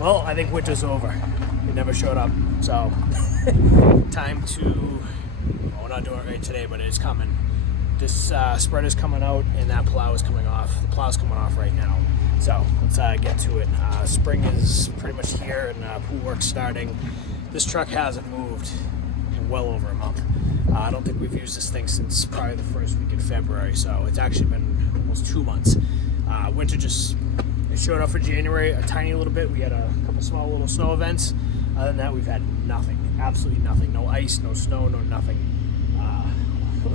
Well, I think winter's over. It never showed up, so time to, well, we're not doing it right today, but it's coming. This spreader's coming out and that plow is coming off. The plow's coming off right now. So let's get to it. Spring is pretty much here and pool work's starting. This truck hasn't moved in well over a month. I don't think we've used this thing since probably the first week in February, so it's actually been almost 2 months. Winter just, it showed up for January a tiny little bit. We had a couple small little snow events. Other than that, we've had nothing, absolutely nothing. No ice, no snow, no nothing.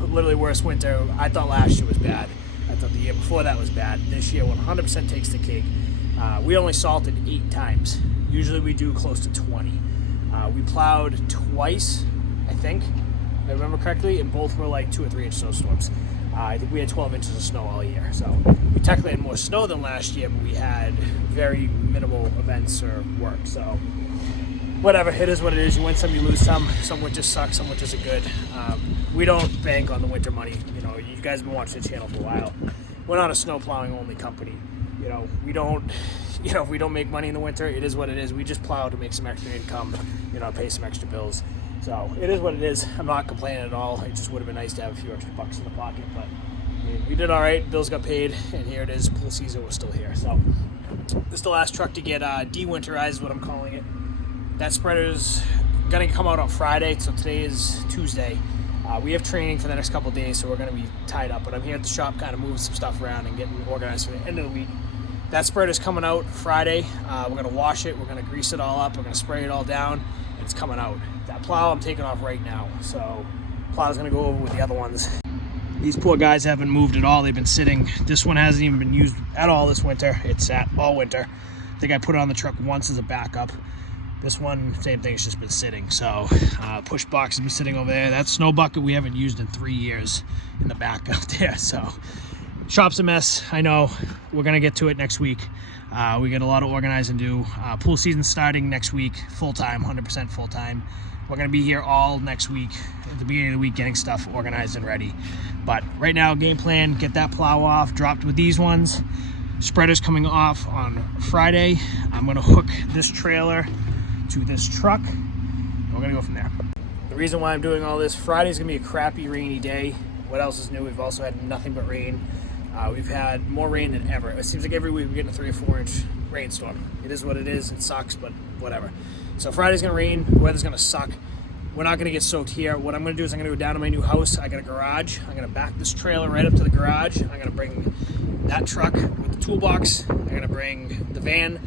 Literally worst winter. I thought last year was bad. I thought the year before that was bad. This year 100% takes the cake. We only salted 8 times. Usually we do close to 20. We plowed twice, I think, if I remember correctly, and both were like 2 or 3 inch snowstorms. I think we had 12 inches of snow all year. So we technically had more snow than last year, but we had very minimal events or work. So whatever, it is what it is. You win some, you lose some. Some winters suck, some winters are good. We don't bank on the winter money. You know, you guys have been watching the channel for a while. We're not a snow plowing only company. You know, we don't make money in the winter. It is what it is. We just plow to make some extra income, you know, pay some extra bills. So it is what it is. I'm not complaining at all. It just would have been nice to have a few extra bucks in the pocket, but I mean, we did all right. Bills got paid, and here it is. Pool season, we're still here. So this is the last truck to get de-winterized, is what I'm calling it. That spreader's gonna come out on Friday, so today is Tuesday. We have training for the next couple of days, so we're gonna be tied up, but I'm here at the shop kind of moving some stuff around and getting organized for the end of the week. That spreader's coming out Friday. We're gonna wash it, we're gonna grease it all up, we're gonna spray it all down, and it's coming out. That plow I'm taking off right now, so plow's gonna go over with the other ones. These poor guys haven't moved at all. They've been sitting. This one hasn't even been used at all this winter. It's sat all winter. I think I put it on the truck once as a backup. This one, same thing, it's just been sitting. So push box has been sitting over there. That snow bucket we haven't used in 3 years in the back out there. So shop's a mess, I know. We're gonna get to it next week. We got a lot of organizing to do. Pool season starting next week, full-time, 100% full-time. We're gonna be here all next week, at the beginning of the week, getting stuff organized and ready. But right now, game plan, get that plow off, dropped with these ones. Spreader's coming off on Friday. I'm gonna hook this trailer to this truck, and we're gonna go from there. The reason why I'm doing all this, Friday's gonna be a crappy rainy day. What else is new? We've also had nothing but rain. We've had more rain than ever. It seems like every week we're getting a 3 or 4 inch rainstorm. It is what it is. It sucks, but whatever. So Friday's gonna rain. The weather's gonna suck. We're not gonna get soaked here. What I'm gonna do is I'm gonna go down to my new house. I got a garage. I'm gonna back this trailer right up to the garage. I'm gonna bring that truck with the toolbox. I'm gonna bring the van,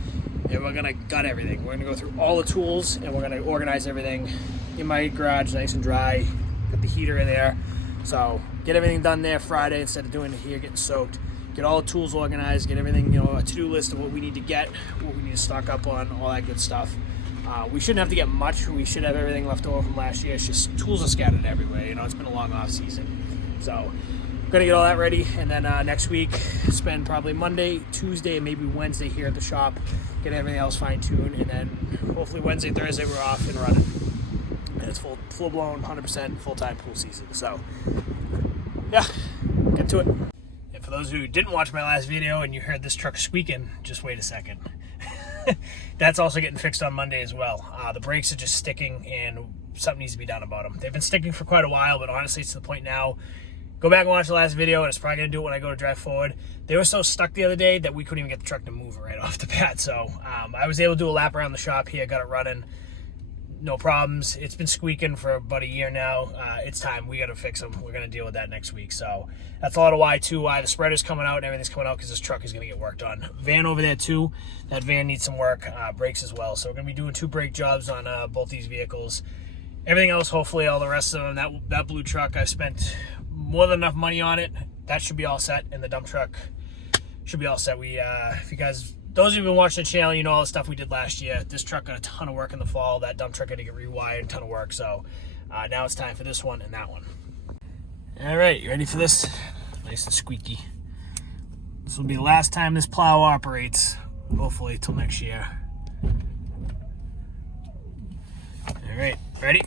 and we're gonna gut everything. We're gonna go through all the tools, and we're gonna organize everything in my garage, nice and dry. Got the heater in there. So get everything done there Friday instead of doing it here, getting soaked. Get all the tools organized, get everything, you know, a to-do list of what we need to get, what we need to stock up on, all that good stuff. We shouldn't have to get much. We should have everything left over from last year. It's just tools are scattered everywhere. You know, it's been a long off season. So gonna get all that ready, and then next week spend probably Monday, Tuesday, and maybe Wednesday here at the shop, get everything else fine-tuned, and then hopefully Wednesday, Thursday we're off and running. And it's full-blown, 100% full-time pool season. So yeah, get to it. And for those who didn't watch my last video and you heard this truck squeaking, just wait a second. That's also getting fixed on Monday as well. The brakes are just sticking, and something needs to be done about them. They've been sticking for quite a while, but honestly, it's to the point now. Go back and watch the last video, and it's probably going to do it when I go to drive forward. They were so stuck the other day that we couldn't even get the truck to move right off the bat. So I was able to do a lap around the shop here, got it running. No problems. It's been squeaking for about a year now. It's time. We got to fix them. We're going to deal with that next week. So that's a lot of why, too. Why the spreader's coming out and everything's coming out, because this truck is going to get worked on. Van over there, too. That van needs some work. Brakes as well. So we're going to be doing 2 brake jobs on both these vehicles. Everything else, hopefully, all the rest of them. That blue truck, I spent more than enough money on it. That should be all set. And the dump truck should be all set. If you guys... Those of you who've been watching the channel, you know all the stuff we did last year. This truck got a ton of work in the fall. That dump truck had to get rewired, a ton of work. So now it's time for this one and that one. All right, you ready for this? Nice and squeaky. This will be the last time this plow operates, hopefully till next year. All right, ready?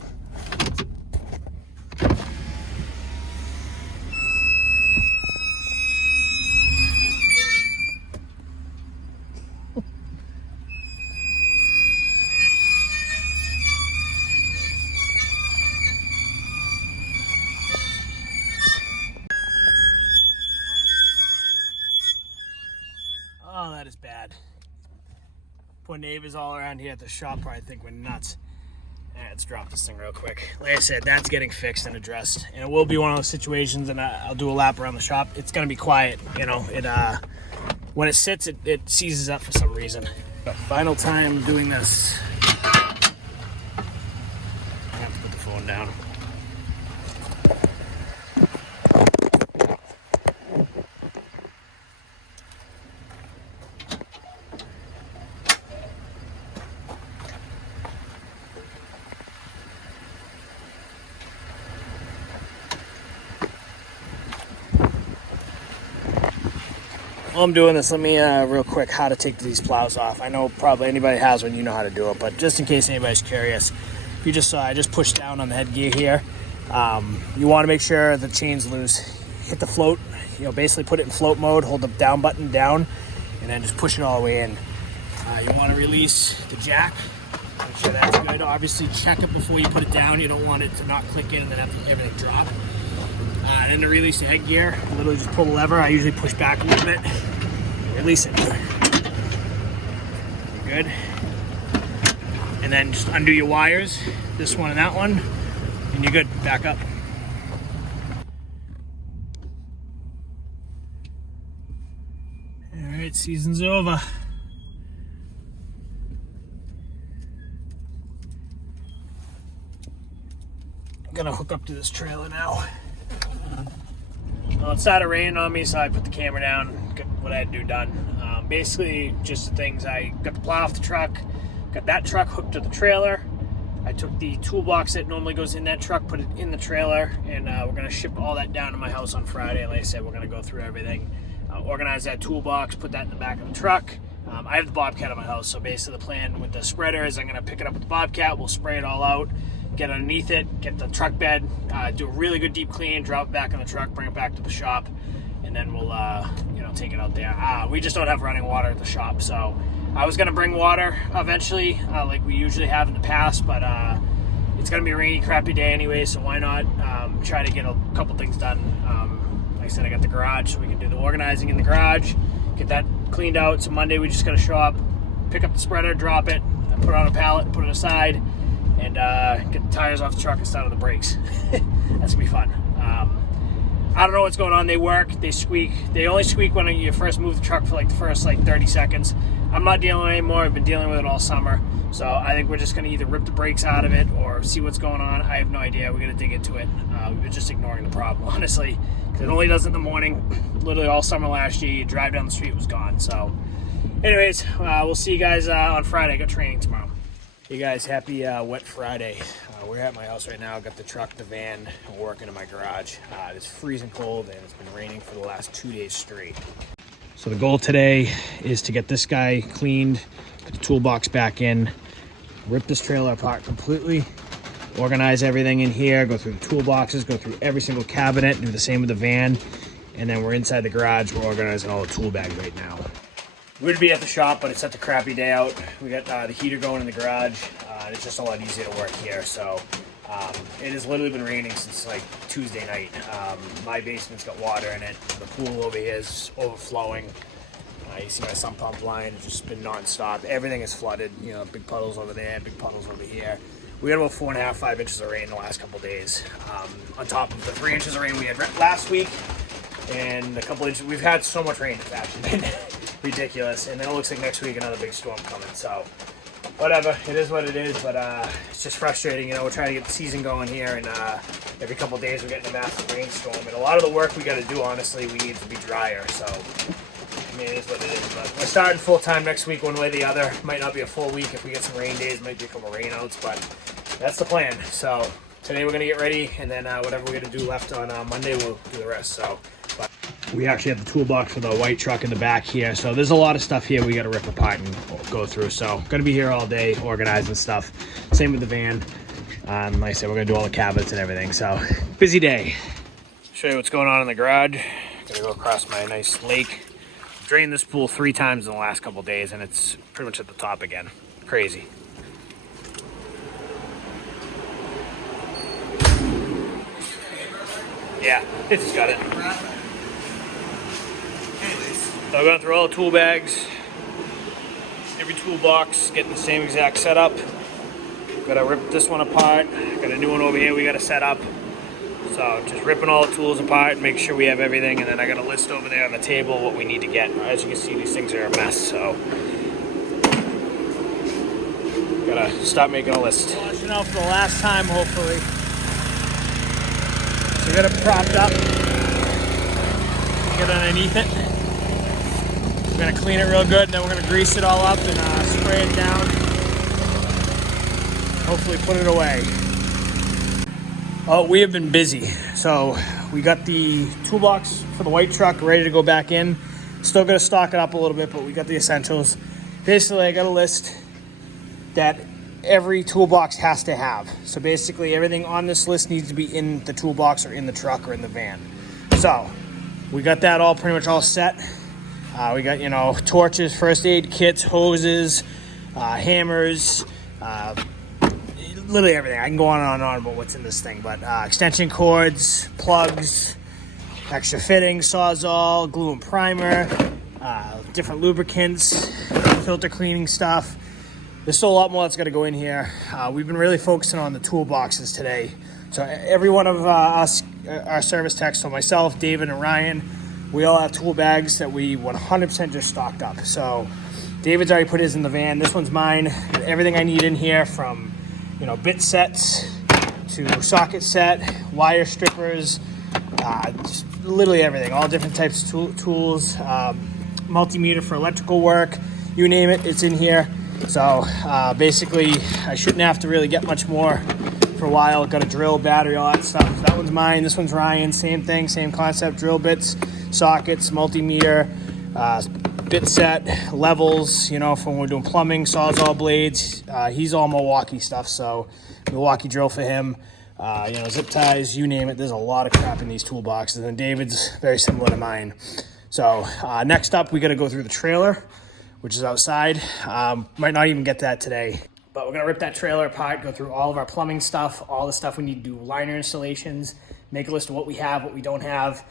Poor neighbors all around here at the shop probably think we're nuts. Let's drop this thing real quick. Like I said, that's getting fixed and addressed, and it will be one of those situations. And I'll do a lap around the shop. It's gonna be quiet, you know. It when it sits, it seizes up for some reason. But final time doing this. I have to put the phone down. While I'm doing this, let me real quick how to take these plows off. I know probably anybody has one, you know how to do it, but just in case anybody's curious, if you just saw, I just pushed down on the headgear here. You want to make sure the chain's loose. Hit the float, you know, basically put it in float mode, hold the down button down, and then just push it all the way in. You want to release the jack, make sure that's good. Obviously check it before you put it down. You don't want it to not click in and then have everything drop. And then to release the headgear, literally just pull the lever. I usually push back a little bit, release it. You're good. And then just undo your wires, this one and that one, and you're good. Back up. All right, season's over. I'm gonna hook up to this trailer now. Well, it started raining on me, so I put the camera down, got what I had to do done. Basically, just the things. I got the plow off the truck, got that truck hooked to the trailer. I took the toolbox that normally goes in that truck, put it in the trailer, and we're going to ship all that down to my house on Friday. Like I said, we're going to go through everything, organize that toolbox, put that in the back of the truck. I have the Bobcat at my house, so basically the plan with the spreader is I'm going to pick it up with the Bobcat, we'll spray it all out, get underneath it, get the truck bed, do a really good deep clean, drop it back on the truck, bring it back to the shop, and then we'll you know, take it out there. We just don't have running water at the shop, so I was gonna bring water eventually, like we usually have in the past, but it's gonna be a rainy, crappy day anyway, so why not try to get a couple things done. Like I said, I got the garage, so we can do the organizing in the garage, get that cleaned out. So Monday we just gotta show up, pick up the spreader, drop it, put it on a pallet, put it aside, and get the tires off the truck and start on the brakes. That's gonna be fun. I don't know what's going on. They work, they squeak. They only squeak when you first move the truck for like the first 30 seconds. I'm not dealing with it anymore. I've been dealing with it all summer. So I think we're just gonna either rip the brakes out of it or see what's going on. I have no idea. We're gonna dig into it. We're just ignoring the problem, honestly, because it only does it in the morning. Literally all summer last year, you drive down the street, it was gone. So anyways, we'll see you guys on Friday. I got training tomorrow. Hey guys, happy wet Friday. We're at my house right now. Got the truck, the van, and working in my garage. It's freezing cold and it's been raining for the last 2 days straight. So the goal today is to get this guy cleaned, put the toolbox back in, rip this trailer apart completely, organize everything in here, go through the toolboxes, go through every single cabinet, do the same with the van, and then we're inside the garage. We're organizing all the tool bags right now. We'd be at the shop, but it's such a crappy day out. We got the heater going in the garage. It's just a lot easier to work here. So it has literally been raining since like Tuesday night. My basement's got water in it. The pool over here is overflowing. You see my sump pump line, it's just been nonstop. Everything is flooded. You know, big puddles over there, big puddles over here. We had about 4.5, 5 inches of rain the last couple of days. On top of the 3 inches of rain we had last week, and a couple inches. We've had so much rain, it's actually been ridiculous. And then it looks like next week another big storm coming. So whatever, it is what it is. But it's just frustrating. You know, we're trying to get the season going here, and every couple of days we're getting a massive rainstorm. And a lot of the work we got to do, honestly, we need to be drier. So I mean, it is what it is. But we're starting full time next week, one way or the other. Might not be a full week if we get some rain days. Might be a couple rainouts, but that's the plan. So today we're gonna get ready, and then whatever we're gonna do left on Monday, we'll do the rest. So. But we actually have the toolbox for the white truck in the back here, so there's a lot of stuff here we got to rip apart and go through. So gonna be here all day organizing stuff. Same with the van. Like I said, we're gonna do all the cabinets and everything. So busy day. Show you what's going on in the garage. Gonna go across my nice lake. Drained this pool 3 times in the last couple days, and it's pretty much at the top again. Crazy. Yeah, it's just got it. So I'm going through all the tool bags, every toolbox, getting the same exact setup. Gotta rip this one apart. Got a new one over here we gotta set up. So just ripping all the tools apart and make sure we have everything, and then I got a list over there on the table what we need to get. As you can see, these things are a mess, so gotta start making a list. Washing out for the last time, hopefully. So we got it propped up. Get underneath it. We're gonna clean it real good, and then we're gonna grease it all up and spray it down. Hopefully put it away. Oh, we have been busy. So we got the toolbox for the white truck ready to go back in. Still gonna stock it up a little bit, but we got the essentials. Basically, I got a list that every toolbox has to have. So basically everything on this list needs to be in the toolbox or in the truck or in the van. So we got that all pretty much all set. We got, you know, torches, first aid kits, hoses, hammers, literally everything. I can go on and on about what's in this thing, but extension cords, plugs, extra fittings, Sawzall, glue and primer, different lubricants, filter cleaning stuff. There's still a lot more that's got to go in here. We've been really focusing on the toolboxes today. So every one of us, our service techs, so myself, David, and Ryan, we all have tool bags that we 100% just stocked up. So David's already put his in the van. This one's mine. Got everything I need in here, from, you know, bit sets to socket set, wire strippers, just literally everything. All different types of tools, multimeter for electrical work, you name it, it's in here. So basically, I shouldn't have to really get much more for a while. Got a drill, battery, all that stuff. That one's mine. This one's Ryan. Same thing, same concept. Drill bits, sockets, multimeter, bit set, levels. You know, from when we're doing plumbing, Sawzall blades. He's all Milwaukee stuff, so Milwaukee drill for him. You know, zip ties, you name it. There's a lot of crap in these toolboxes, and David's very similar to mine. So next up, we got to go through the trailer, which is outside. Might not even get to that today. But we're gonna rip that trailer apart, go through all of our plumbing stuff, all the stuff we need to do, liner installations, make a list of what we have, what we don't have,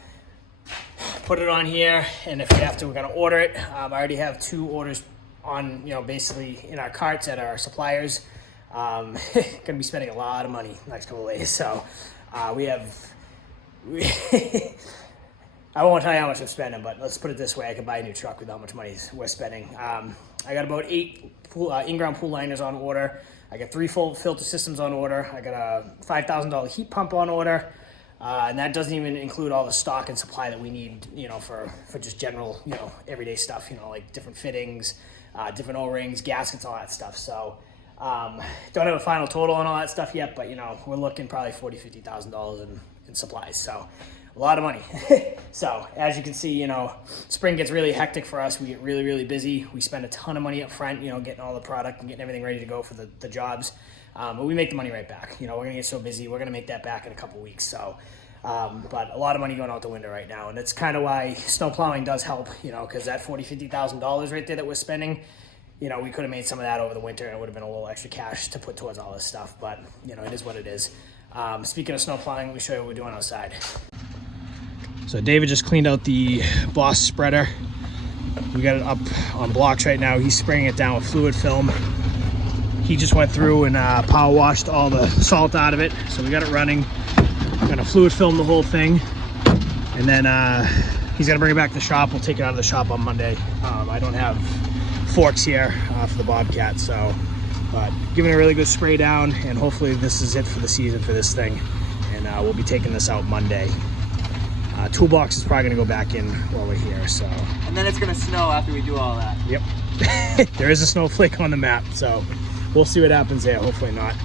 put it on here, and if we have to, we're gonna order it. I already have 2 orders on, you know, basically in our carts at our suppliers. Gonna be spending a lot of money the next couple of days. So I won't tell you how much I'm spending, but let's put it this way. I could buy a new truck with how much money we're spending. I got about 8 in-ground pool liners on order. I got 3 full filter systems on order. I got a $5,000 heat pump on order. And that doesn't even include all the stock and supply that we need, you know, for just general, you know, everyday stuff, you know, like different fittings, different O-rings, gaskets, all that stuff. So don't have a final total on all that stuff yet, but, you know, we're looking probably $40,000, $50,000 in supplies. So a lot of money. So as you can see, you know, spring gets really hectic for us. We get really, really busy. We spend a ton of money up front, you know, getting all the product and getting everything ready to go for the jobs. But we make the money right back. You know, we're gonna get so busy. We're gonna make that back in a couple weeks. So, but a lot of money going out the window right now. And that's kind of why snow plowing does help, you know, because that $40,000, $50,000 right there that we're spending, you know, we could have made some of that over the winter, and it would have been a little extra cash to put towards all this stuff. But, you know, it is what it is. Speaking of snow plowing, let me show you what we're doing outside. So David just cleaned out the Boss spreader. We got it up on blocks right now. He's spraying it down with fluid film. He just went through and power washed all the salt out of it. So we got it running. We're gonna fluid film the whole thing. And then he's gonna bring it back to the shop. We'll take it out of the shop on Monday. I don't have forks here for the Bobcat, so, but giving it a really good spray down, and hopefully this is it for the season for this thing. And we'll be taking this out Monday. Toolbox is probably gonna go back in while we're here, so. And then it's gonna snow after we do all that. Yep. There is a snowflake on the map, so we'll see what happens there. Hopefully not.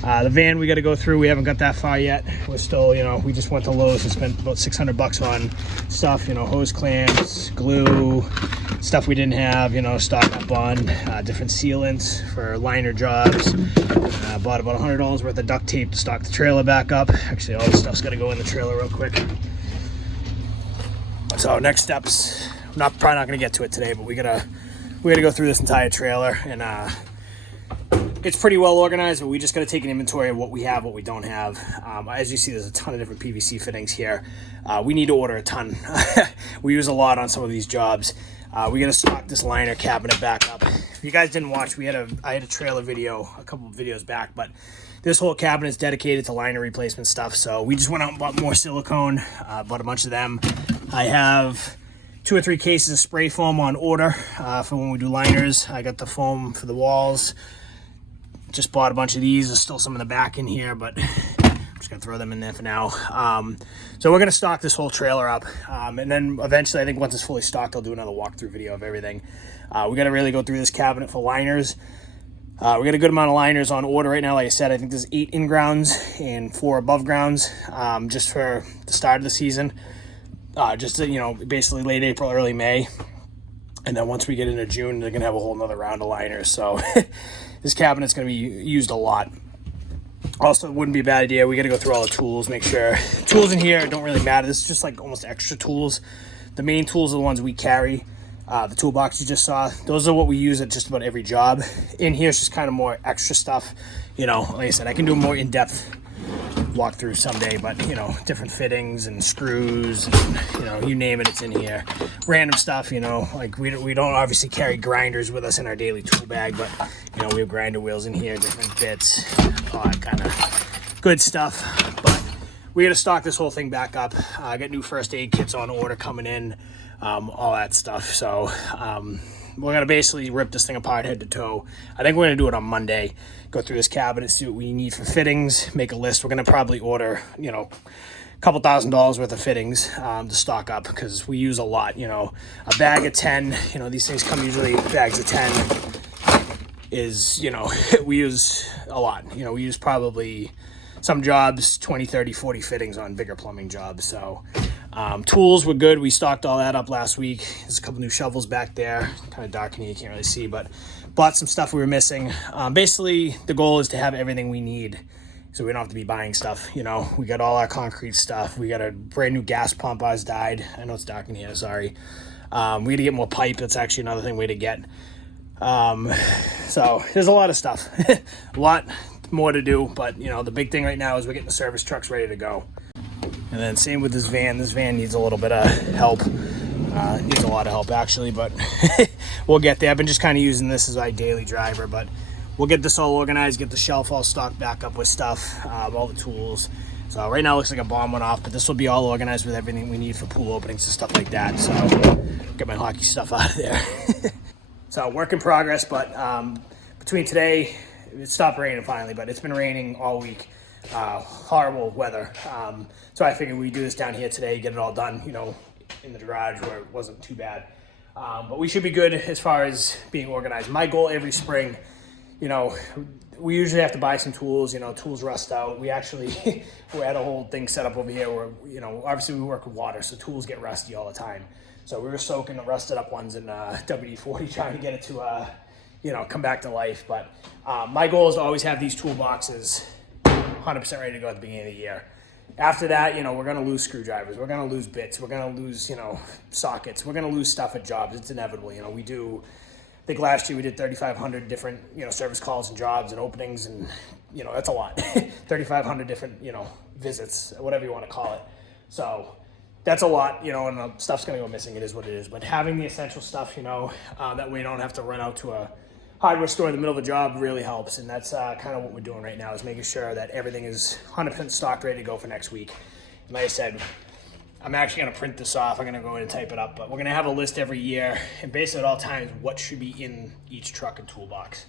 The van we got to go through. We haven't got that far yet. We're still, you know, we just went to Lowe's and spent about $600 on stuff, you know, hose clamps, glue, stuff we didn't have, you know, stock up on, different sealants for liner jobs. Bought about $100 worth of duct tape to stock the trailer back up. Actually, all this stuff's got to go in the trailer real quick. So next steps, probably not gonna get to it today, but we gotta go through this entire trailer and it's pretty well organized, but we just got to take an inventory of what we have, what we don't have. As you see, there's a ton of different PVC fittings here. We need to order a ton. We use a lot on some of these jobs. We got to stock this liner cabinet back up. If you guys didn't watch, I had a trailer video a couple of videos back, but this whole cabinet is dedicated to liner replacement stuff. So we just went out and bought more silicone, bought a bunch of them. I have 2 or 3 cases of spray foam on order for when we do liners. I got the foam for the walls. Just bought a bunch of these. There's still some in the back in here, but I'm just gonna throw them in there for now. So we're gonna stock this whole trailer up, and then eventually, I think once it's fully stocked, I'll do another walkthrough video of everything. We gotta really go through this cabinet for liners. We got a good amount of liners on order right now. Like I said, I think there's 8 in grounds and 4 above grounds, just for the start of the season. Just you know, basically late April, early May. And then once we get into June, they're gonna have a whole nother round of liners. So this cabinet's gonna be used a lot. Also, it wouldn't be a bad idea. We gotta go through all the tools, make sure. Tools in here don't really matter. This is just like almost extra tools. The main tools are the ones we carry. The toolbox you just saw, those are what we use at just about every job. In here, it's just kind of more extra stuff. You know, like I said, I can do a more in-depth walkthrough someday, but you know, different fittings and screws and, you know, you name it, it's in here. Random stuff, you know, like we don't obviously carry grinders with us in our daily tool bag, but you know, we have grinder wheels in here, different bits, all that kind of good stuff. But we got to stock this whole thing back up. I got new first aid kits on order coming in, all that stuff. So we're going to basically rip this thing apart head to toe. I think we're going to do it on Monday. Go through this cabinet, see what we need for fittings, make a list. We're going to probably order, you know, a couple $1,000s worth of fittings to stock up, because we use a lot. You know, a bag of 10, you know, these things come usually bags of 10 is, you know, we use a lot. You know, we use probably some jobs 20, 30, 40 fittings on bigger plumbing jobs. So tools were good. We stocked all that up last week. There's a couple new shovels back there, kind of dark in here, you can't really see, but bought some stuff we were missing. Basically the goal is to have everything we need, so we don't have to be buying stuff. You know, we got all our concrete stuff. We got a brand new gas pump. Ours died. I know it's dark in here, sorry. We got to get more pipe. That's actually another thing we had to get. So there's a lot of stuff, a lot more to do, but you know, the big thing right now is we're getting the service trucks ready to go. And then same with this van. This van needs a little bit of help. Needs a lot of help actually, but we'll get there. I've been just kind of using this as my daily driver, but we'll get this all organized, get the shelf all stocked back up with stuff, all the tools. So right now it looks like a bomb went off, but this will be all organized with everything we need for pool openings and stuff like that. So get my hockey stuff out of there. So work in progress, but between today, it stopped raining finally, but it's been raining all week. Horrible weather. So I figured we'd do this down here today, get it all done, you know, in the garage where it wasn't too bad. But we should be good as far as being organized. My goal every spring, you know, we usually have to buy some tools, you know, tools rust out. We actually, we had a whole thing set up over here where, you know, obviously we work with water, so tools get rusty all the time. So we were soaking the rusted up ones in WD-40 trying to get it to, you know, come back to life. But my goal is to always have these toolboxes 100% ready to go at the beginning of the year. After that, you know, we're going to lose screwdrivers. We're going to lose bits. We're going to lose, you know, sockets. We're going to lose stuff at jobs. It's inevitable. You know, we do, I think last year we did 3,500 different, you know, service calls and jobs and openings. And, you know, that's a lot. 3,500 different, you know, visits, whatever you want to call it. So that's a lot, you know, and stuff's going to go missing. It is what it is. But having the essential stuff, you know, that way you don't have to run out to a hardware store in the middle of a job really helps. And that's kind of what we're doing right now, is making sure that everything is 100% stocked, ready to go for next week. And like I said, I'm actually going to print this off. I'm going to go in and type it up, but we're going to have a list every year and basically at all times what should be in each truck and toolbox.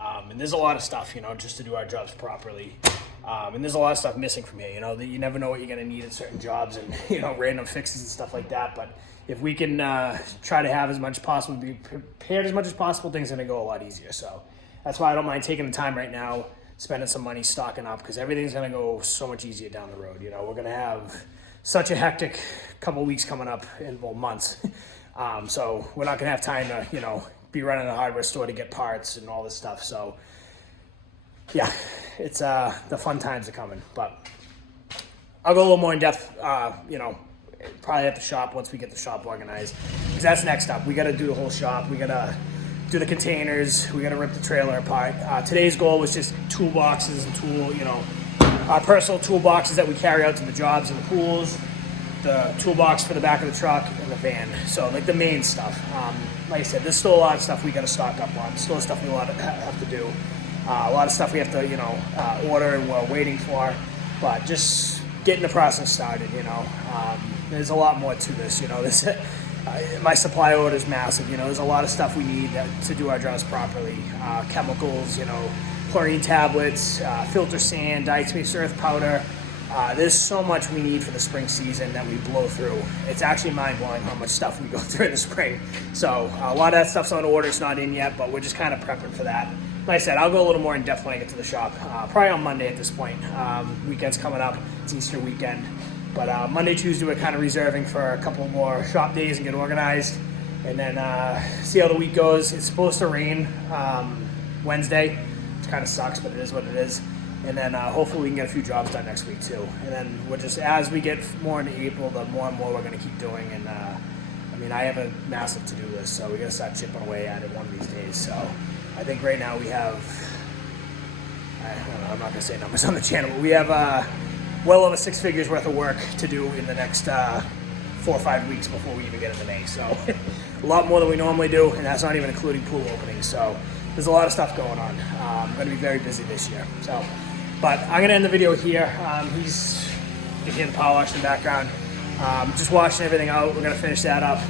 And there's a lot of stuff, you know, just to do our jobs properly. And there's a lot of stuff missing from here, you know, that you never know what you're going to need at certain jobs and, you know, random fixes and stuff like that. But if we can try to have as much as possible, be prepared as much as possible, things are going to go a lot easier. So that's why I don't mind taking the time right now, spending some money stocking up, because everything's going to go so much easier down the road. You know, we're going to have such a hectic couple weeks coming up in, well, months. So we're not going to have time to, you know, be running a hardware store to get parts and all this stuff. So yeah, it's the fun times are coming. But I'll go a little more in depth, you know, probably at the shop once we get the shop organized, because that's next up. We got to do the whole shop. We got to do the containers. We got to rip the trailer apart. Today's goal was just toolboxes and our personal toolboxes that we carry out to the jobs and the pools, the toolbox for the back of the truck, and the van. So like the main stuff. Like I said, there's still a lot of stuff we got to stock up on. Still stuff we have to do. A lot of stuff we have to order and we're waiting for. But just getting the process started. There's a lot more to this. My supply order is massive. There's a lot of stuff we need to do our jobs properly. Chemicals, chlorine tablets, filter sand, diatomaceous earth powder. There's so much we need for the spring season that we blow through. It's actually mind-blowing how much stuff we go through in the spring. So a lot of that stuff's on order. It's not in yet, but we're just kind of prepping for that. Like I said, I'll go a little more in depth when I get to the shop. Probably on Monday at this point. Weekend's coming up. It's Easter weekend. But Monday, Tuesday, we're kind of reserving for a couple more shop days and get organized. And then see how the week goes. It's supposed to rain Wednesday. It kind of sucks, but it is what it is. And then hopefully we can get a few jobs done next week too. And then we're just, as we get more into April, the more and more we're going to keep doing. And I have a massive to-do list, so we got to start chipping away at it one of these days. So I think right now we have, I don't know, I'm not going to say numbers on the channel, but we have well over 6 figures worth of work to do in the next 4 or 5 weeks before we even get into May. So a lot more than we normally do, and that's not even including pool openings. So there's a lot of stuff going on. I'm going to be very busy this year. So, but I'm going to end the video here. You can hear the power wash in the background. Just washing everything out. We're going to finish that up.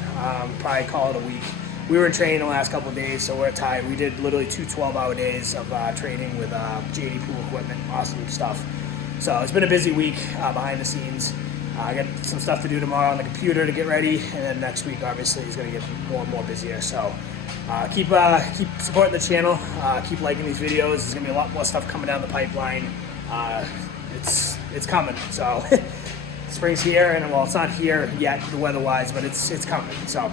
Probably call it a week. We were in training the last couple of days, so we're tired. We did literally 2 12-hour days of training with JD pool equipment. Awesome stuff. So it's been a busy week behind the scenes. I got some stuff to do tomorrow on the computer to get ready, and then next week obviously is going to get more and more busier. So keep supporting the channel. Keep liking these videos. There's going to be a lot more stuff coming down the pipeline. It's coming. So spring's here, and well, it's not here yet weather-wise, but it's coming. So,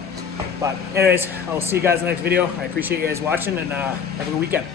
but anyways, I'll see you guys in the next video. I appreciate you guys watching, and have a good weekend.